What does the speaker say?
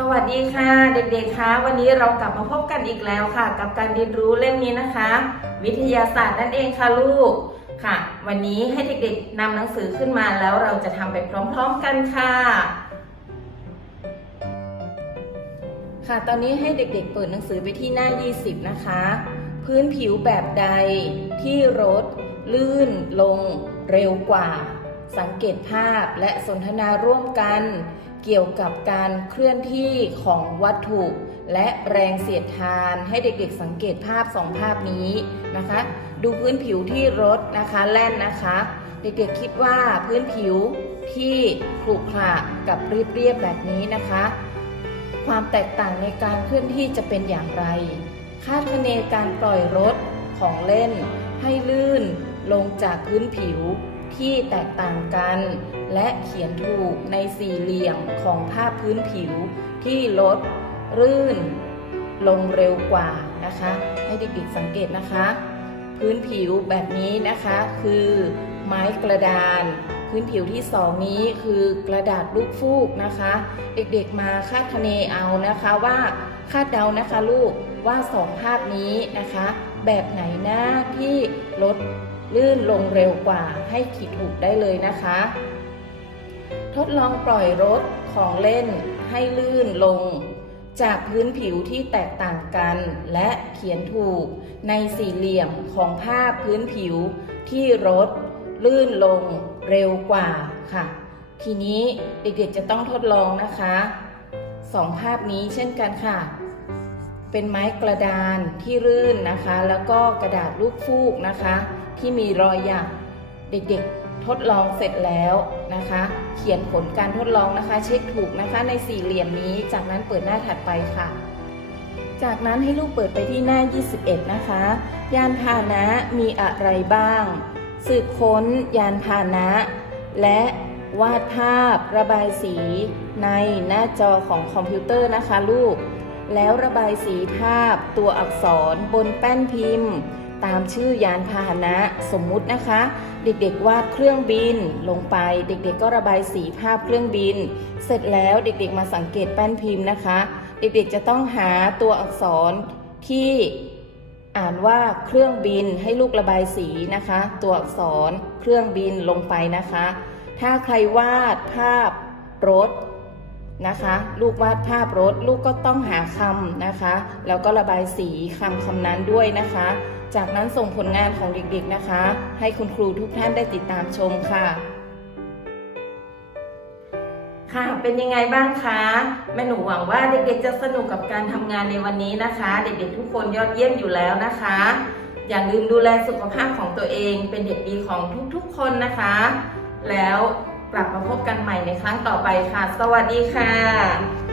สวัสดีค่ะเด็กๆคะวันนี้เรากลับมาพบกันอีกแล้วค่ะ กับการเรียนรู้เล่มนี้นะคะ วิทยาศาสตร์นั่นเองค่ะลูกค่ะ วันนี้ให้เด็กๆนำหนังสือขึ้นมาแล้วเราจะทำไปพร้อมๆกันค่ะ ค่ะตอนนี้ให้เด็กๆ เปิดหนังสือไปที่หน้า 20 นะคะ พื้นผิวแบบใดที่รถ ลื่นลงเร็วกว่า สังเกตภาพและสนทนาร่วมกัน เกี่ยวกับการเคลื่อนที่ของวัตถุและแรงเสียดทานให้เด็กๆสังเกตภาพสองภาพนี้นะคะ ดูพื้นผิวที่รถนะคะแล่นนะคะ เด็กๆคิดว่าพื้นผิวที่ขรุขระกับเรียบๆแบบนี้นะคะ ความแตกต่างในการเคลื่อนที่จะเป็นอย่างไร คาดคะเนการปล่อยรถของเล่นให้ลื่นลงจากพื้นผิว ที่แตกต่างกัน และเขียนถูกในสี่เหลี่ยมของภาพพื้นผิวที่รถลื่น ลงเร็วกว่านะคะ ให้เด็กๆสังเกตนะคะ พื้นผิวแบบนี้นะคะคือไม้กระดาน พื้นผิวที่สองนี้คือกระดาษลูกฟูกนะคะ เด็กๆมาคาดคะเนเอานะคะว่าคาดเดานะคะลูกว่าสองภาพนี้นะคะ แบบไหนหน้าที่รถ ลื่นลงเร็วกว่าให้ขีดถูกได้เลยนะคะ ทดลองปล่อยรถของเล่นให้ลื่นลง จากพื้นผิวที่แตกต่างกันและเขียนถูกในสี่เหลี่ยมของภาพพื้นผิวที่รถลื่นลงเร็วกว่าค่ะ ทีนี้เด็กๆจะต้องทดลองนะคะสองภาพนี้เช่นกันค่ะ เป็นไม้กระดานที่รื่นนะคะ แล้วก็กระดาษลูกฟูกนะคะ ที่มีรอยหยักเด็กๆทดลองเสร็จแล้วนะคะ เขียนผลการทดลองนะคะ เช็คถูกนะคะในสี่เหลี่ยมนี้ จากนั้นเปิดหน้าถัดไปค่ะ จากนั้นให้ลูกเปิดไปที่หน้า 21 นะคะ ยานพาหนะมีอะไรบ้าง สืบค้นยานพาหนะ และวาดภาพระบายสีในหน้าจอของคอมพิวเตอร์นะคะลูก แล้วระบายสีภาพตัวอักษรบนแป้นพิมพ์ ตามชื่อยานพาหนะสมมุตินะคะ เด็กๆวาดเครื่องบินลงไป เด็กๆ ก็ระบายสีภาพเครื่องบิน เสร็จแล้วเด็กๆมาสังเกตแป้นพิมพ์นะคะ เด็กๆจะต้องหาตัวอักษรที่อ่านว่าเครื่องบินให้ลูกระบายสีนะคะ ตัวอักษรเครื่องบินลงไปนะคะ ถ้าใครวาดภาพรถ นะคะ ลูกวาดภาพรถลูกก็ต้องหาคำนะคะ แล้วก็ระบายสีคำคำนั้นด้วยนะคะ จากนั้นส่งผลงานของเด็กๆนะคะ ให้คุณครูทุกท่านได้ติดตามชมค่ะ ค่ะเป็นยังไงบ้างคะแม่หนูหวังว่าเด็กๆจะสนุกกับการทำงานในวันนี้นะคะ เด็กๆทุกคนยอดเยี่ยมอยู่แล้วนะคะ อย่าลืมดูแลสุขภาพของตัวเอง เป็นเด็กดีของทุกๆคนนะคะ แล้ว กลับมาพบกันใหม่ในครั้งต่อไปค่ะ สวัสดีค่ะ